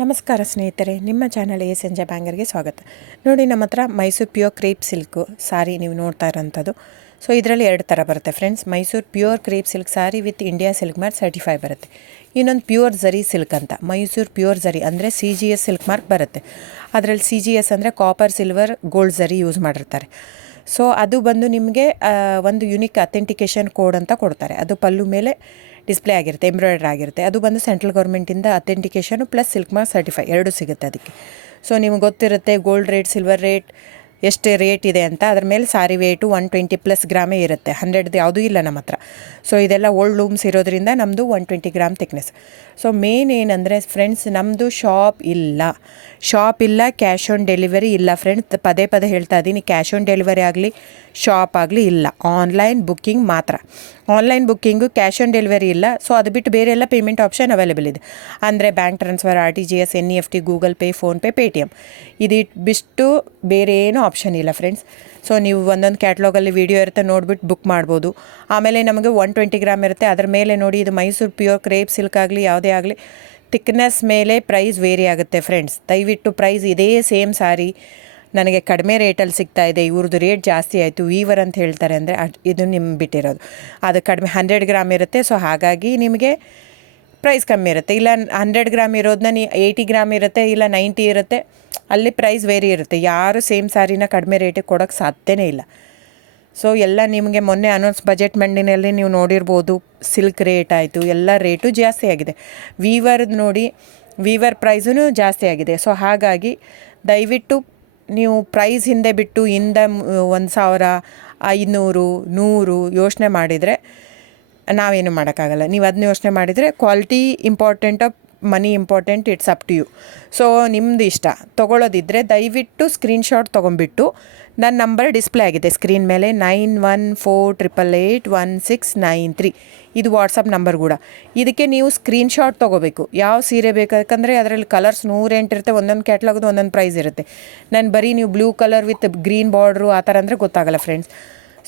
ನಮಸ್ಕಾರ ಸ್ನೇಹಿತರೆ, ನಿಮ್ಮ ಚಾನಲ್ ASNJ ಬ್ಯಾಂಗರ್ಗೆ ಸ್ವಾಗತ. ನೋಡಿ, ನಮ್ಮ ಹತ್ರ ಮೈಸೂರು ಪ್ಯೂರ್ ಕ್ರೇಪ್ ಸಿಲ್ಕು ಸಾರಿ ನೀವು ನೋಡ್ತಾ ಇರೋಂಥದ್ದು. ಸೊ ಇದರಲ್ಲಿ ಎರಡು ಥರ ಬರುತ್ತೆ friends. Mysuru pure crepe silk sorry with India silk mark certify ಬರುತ್ತೆ. ಇನ್ನೊಂದು ಪ್ಯೂರ್ ಝರಿ ಸಿಲ್ಕ್ ಅಂತ, ಮೈಸೂರು ಪ್ಯೂರ್ ಝರಿ ಅಂದರೆ CGS ಸಿಲ್ಕ್ ಮಾರ್ಕ್ ಬರುತ್ತೆ. ಅದರಲ್ಲಿ CGS ಅಂದರೆ ಕಾಪರ್, ಸಿಲ್ವರ್, ಗೋಲ್ಡ್ ಝರಿ ಯೂಸ್ ಮಾಡಿರ್ತಾರೆ. ಸೊ ಅದು ಬಂದು ನಿಮಗೆ ಒಂದು ಯುನಿಕ್ ಅಥೆಂಟಿಕೇಷನ್ ಕೋಡ್ ಅಂತ ಕೊಡ್ತಾರೆ. ಅದು ಪಲ್ಲು ಮೇಲೆ ಡಿಸ್ಪ್ಲೇ ಆಗಿರುತ್ತೆ, ಎಂಬ್ರಾಯ್ಡ್ರಿ ಆಗಿರುತ್ತೆ. ಅದು ಬಂದು ಸೆಂಟ್ರಲ್ ಗೌರ್ಮೆಂಟಿಂದ ಅಥೆಂಟಿಕೇಷನು ಪ್ಲಸ್ ಸಿಲ್ಕ್ ಮಾರ್ಕ್ ಸರ್ಟಿಫೈ ಎರಡೂ ಸಿಗುತ್ತೆ ಅದಕ್ಕೆ. ಸೊ ನಿಮಗೆ ಗೊತ್ತಿರುತ್ತೆ ಗೋಲ್ಡ್ ರೇಟ್, ಸಿಲ್ವರ್ ರೇಟ್ ಎಷ್ಟು ರೇಟ್ ಇದೆ ಅಂತ. ಅದ್ರ ಮೇಲೆ ಸಾರಿ ವೇಟು 120+ ಗ್ರಾಮೇ ಇರುತ್ತೆ, 100 ಯಾವುದೂ ಇಲ್ಲ ನಮ್ಮ ಹತ್ರ. ಸೊ ಇದೆಲ್ಲ ಓಲ್ಡ್ ಲೂಮ್ಸ್ ಇರೋದ್ರಿಂದ ನಮ್ಮದು 120 ಗ್ರಾಮ್ ಥಿಕ್ನೆಸ್. ಸೊ ಮೇನ್ ಏನಂದರೆ ಫ್ರೆಂಡ್ಸ್, ನಮ್ಮದು ಶಾಪ್ ಇಲ್ಲ, ಕ್ಯಾಶ್ ಆನ್ ಡೆಲಿವರಿ ಇಲ್ಲ ಫ್ರೆಂಡ್ಸ್. ಪದೇ ಪದೇ ಹೇಳ್ತಾ ಇದ್ದೀನಿ, ಕ್ಯಾಶ್ ಆನ್ ಡೆಲಿವರಿ ಆಗಲಿ, ಶಾಪ್ ಆಗಲಿ ಇಲ್ಲ, ಆನ್ಲೈನ್ ಬುಕ್ಕಿಂಗ್ ಮಾತ್ರ. Online booking, cash on delivery ಇಲ್ಲ. ಸೊ ಅದು ಬಿಟ್ಟು ಬೇರೆ ಎಲ್ಲ ಪೇಮೆಂಟ್ ಆಪ್ಷನ್ ಅವೈಲೇಬಲ್ ಇದೆ. ಅಂದರೆ bank transfer, RTGS, NEFT, Google pay, PhonePe, Paytm. ಬಿಟ್ಟು ಬೇರೆ ಏನೂ ಆಪ್ಷನ್ ಇಲ್ಲ ಫ್ರೆಂಡ್ಸ್. ಸೊ ನೀವು ಒಂದೊಂದು ಕ್ಯಾಟ್ಲಾಗಲ್ಲಿ ವೀಡಿಯೋ ಇರುತ್ತೆ, ನೋಡಿಬಿಟ್ಟು ಬುಕ್ ಮಾಡ್ಬೋದು. ಆಮೇಲೆ ನಮಗೆ 120 ಗ್ರಾಮ್ ಇರುತ್ತೆ. ಅದರ ಮೇಲೆ ನೋಡಿ, ಇದು ಮೈಸೂರು ಪ್ಯೂರ್ ಕ್ರೇಪ್ ಸಿಲ್ಕ್ ಆಗಲಿ ಯಾವುದೇ ಆಗಲಿ ಥಿಕ್ನೆಸ್ ಮೇಲೆ ಪ್ರೈಸ್ ವೇರಿ ಆಗುತ್ತೆ ಫ್ರೆಂಡ್ಸ್. ದಯವಿಟ್ಟು ಪ್ರೈಸ್ ಇದೇ ಸೇಮ್ ಸಾರಿ ನನಗೆ ಕಡಿಮೆ ರೇಟಲ್ಲಿ ಸಿಗ್ತಾ ಇದೆ, ಇವ್ರದ್ದು ರೇಟ್ ಜಾಸ್ತಿ ಆಯಿತು ವೀವರ್ ಅಂತ ಹೇಳ್ತಾರೆ ಅಂದರೆ ಇದು ನಿಮ್ಮ ಬಿಟ್ಟಿರೋದು. ಅದು ಕಡಿಮೆ 100 ಗ್ರಾಮ್ ಇರುತ್ತೆ. ಸೊ ಹಾಗಾಗಿ ನಿಮಗೆ ಪ್ರೈಸ್ ಕಮ್ಮಿ ಇರುತ್ತೆ. ಇಲ್ಲ 100 ಗ್ರಾಮ್ ಇರೋದನ್ನ 80 ಗ್ರಾಮ್ ಇರುತ್ತೆ, ಇಲ್ಲ 90 ಇರುತ್ತೆ, ಅಲ್ಲಿ ಪ್ರೈಸ್ ವೇರಿ ಇರುತ್ತೆ. ಯಾರು ಸೇಮ್ ಸಾರಿನ ಕಡಿಮೆ ರೇಟಿಗೆ ಕೊಡೋಕ್ಕೆ ಸಾಧ್ಯನೇ ಇಲ್ಲ. ಸೊ ಎಲ್ಲ ನಿಮಗೆ ಮೊನ್ನೆ ಅನೌನ್ಸ್ ಬಜೆಟ್ ಮಂಡಿನಲ್ಲಿ ನೀವು ನೋಡಿರ್ಬೋದು, ಸಿಲ್ಕ್ ರೇಟ್ ಆಯಿತು, ಎಲ್ಲ ರೇಟು ಜಾಸ್ತಿ ಆಗಿದೆ. ವೀವರ್ದು ನೋಡಿ, ವೀವರ್ ಪ್ರೈಸೂ ಜಾಸ್ತಿ ಆಗಿದೆ. ಸೊ ಹಾಗಾಗಿ ದಯವಿಟ್ಟು ನೀವು ಪ್ರೈಸ್ ಹಿಂದೆ ಬಿಟ್ಟು 1,000, 500, 100 ಯೋಚನೆ ಮಾಡಿದರೆ ನಾವೇನು ಮಾಡೋಕ್ಕಾಗಲ್ಲ. ನೀವು ಅದನ್ನ ಯೋಚನೆ ಮಾಡಿದರೆ ಕ್ವಾಲಿಟಿ ಇಂಪಾರ್ಟೆಂಟೋ money important, it's up to you. So ನಿಮ್ಮದು ಇಷ್ಟ. ತೊಗೊಳ್ಳೋದಿದ್ದರೆ ದಯವಿಟ್ಟು ಸ್ಕ್ರೀನ್ಶಾಟ್ ತೊಗೊಂಬಿಟ್ಟು, ನನ್ನ ನಂಬರ್ ಡಿಸ್ಪ್ಲೇ ಆಗಿದೆ ಸ್ಕ್ರೀನ್ ಮೇಲೆ, 9148881693. ಇದು ವಾಟ್ಸಪ್ ನಂಬರ್ ಕೂಡ. ಇದಕ್ಕೆ ನೀವು ಸ್ಕ್ರೀನ್ಶಾಟ್ ತೊಗೋಬೇಕು. ಯಾವ ಸೀರೆ ಬೇಕು, ಯಾಕಂದರೆ ಅದರಲ್ಲಿ ಕಲರ್ಸ್ 108 ಇರುತ್ತೆ, ಒಂದೊಂದು ಕ್ಯಾಟ್ಲಾಗದು ಒಂದೊಂದು ಪ್ರೈಸ್ ಇರುತ್ತೆ. ನಾನು ಬರೀ ನೀವು blue colour with green border ಆ ಥರ ಅಂದರೆ ಗೊತ್ತಾಗಲ್ಲ ಫ್ರೆಂಡ್ಸ್.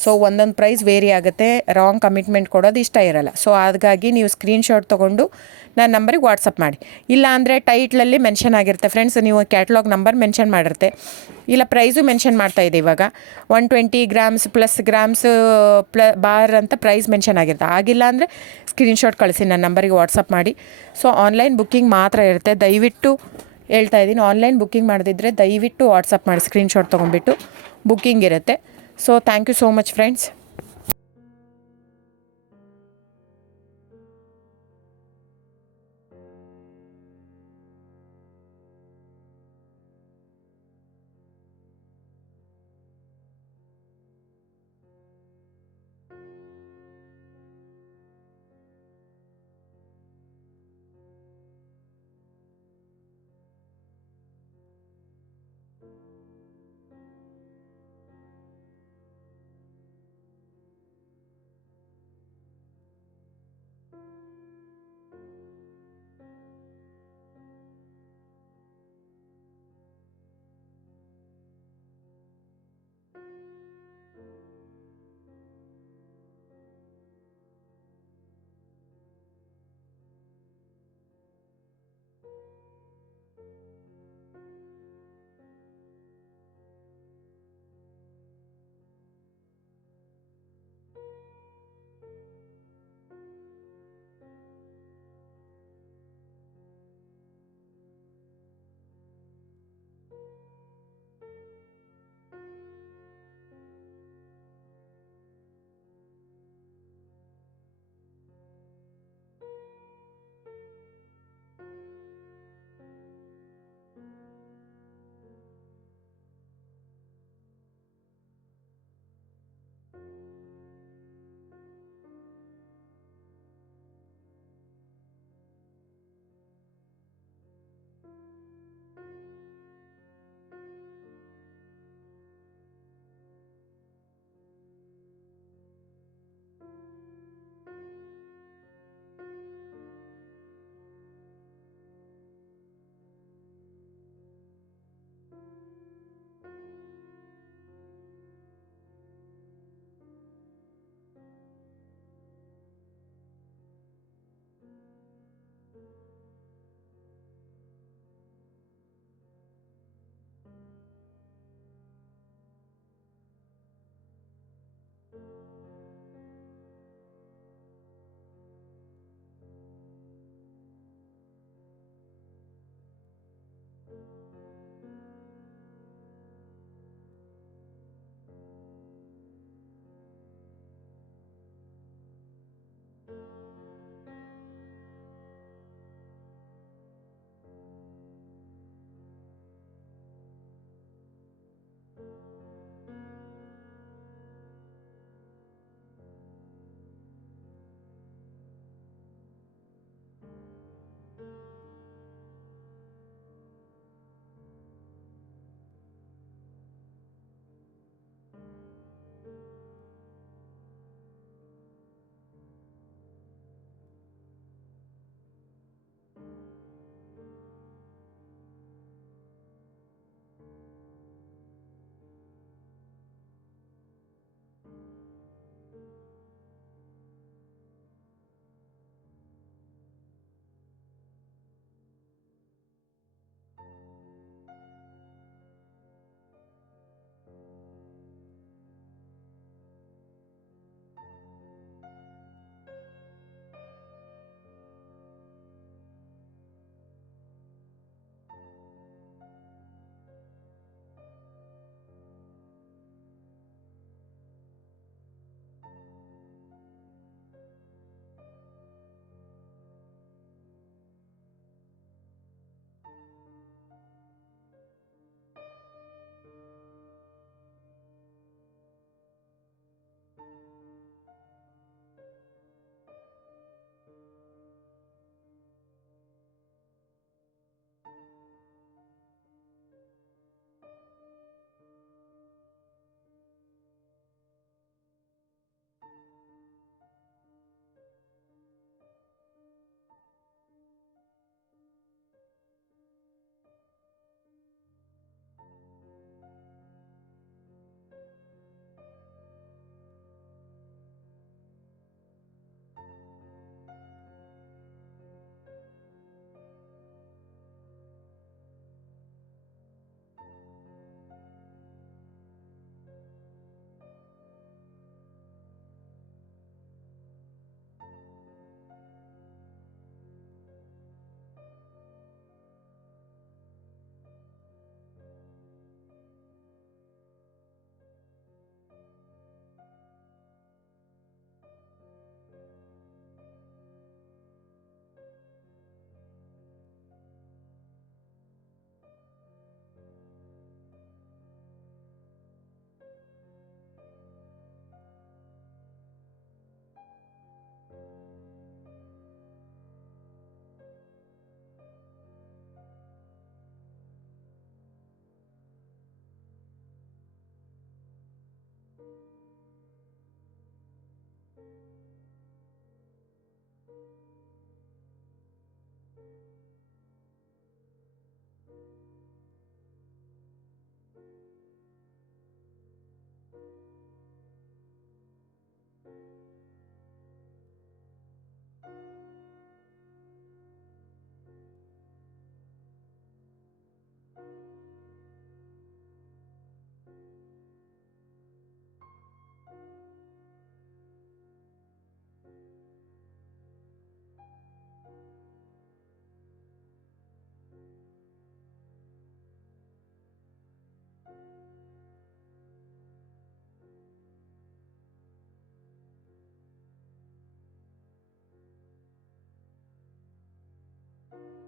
ಸೊ ಒಂದೊಂದು ಪ್ರೈಸ್ ವೇರಿ ಆಗುತ್ತೆ, ರಾಂಗ್ ಕಮಿಟ್ಮೆಂಟ್ ಕೊಡೋದು ಇಷ್ಟ ಇರಲ್ಲ. ಸೊ ಹಾಗಾಗಿ ನೀವು ಸ್ಕ್ರೀನ್ಶಾಟ್ ತೊಗೊಂಡು ನನ್ನ ನಂಬರಿಗೆ ವಾಟ್ಸಪ್ ಮಾಡಿ. ಇಲ್ಲ ಅಂದರೆ ಟೈಟ್ಲಲ್ಲಿ ಮೆನ್ಷನ್ ಆಗಿರುತ್ತೆ ಫ್ರೆಂಡ್ಸ್, ನೀವು ಕ್ಯಾಟ್ಲಾಗ್ ನಂಬರ್ ಮೆನ್ಷನ್ ಮಾಡಿರುತ್ತೆ, ಇಲ್ಲ ಪ್ರೈಸು ಮೆನ್ಷನ್ ಮಾಡ್ತಾಯಿದೆ. ಇವಾಗ 120 ಗ್ರಾಮ್ಸ್ ಪ್ಲಸ್ ಗ್ರಾಮ್ಸ್ ಬಾರ್ ಅಂತ ಪ್ರೈಸ್ ಮೆನ್ಷನ್ ಆಗಿರುತ್ತೆ. ಆಗಿಲ್ಲ ಅಂದರೆ ಸ್ಕ್ರೀನ್ಶಾಟ್ ಕಳಿಸಿ, ನನ್ನ ನಂಬರಿಗೆ ವಾಟ್ಸಪ್ ಮಾಡಿ. ಸೊ ಆನ್ಲೈನ್ ಬುಕ್ಕಿಂಗ್ ಮಾತ್ರ ಇರುತ್ತೆ. ದಯವಿಟ್ಟು ಹೇಳ್ತಾ ಇದ್ದೀನಿ, ಆನ್ಲೈನ್ ಬುಕ್ಕಿಂಗ್ ಮಾಡದಿದ್ದರೆ ದಯವಿಟ್ಟು ವಾಟ್ಸಪ್ ಮಾಡಿ, ಸ್ಕ್ರೀನ್ಶಾಟ್ ತೊಗೊಂಡ್ಬಿಟ್ಟು ಬುಕ್ಕಿಂಗ್ ಇರುತ್ತೆ. So thank you so much friends. you.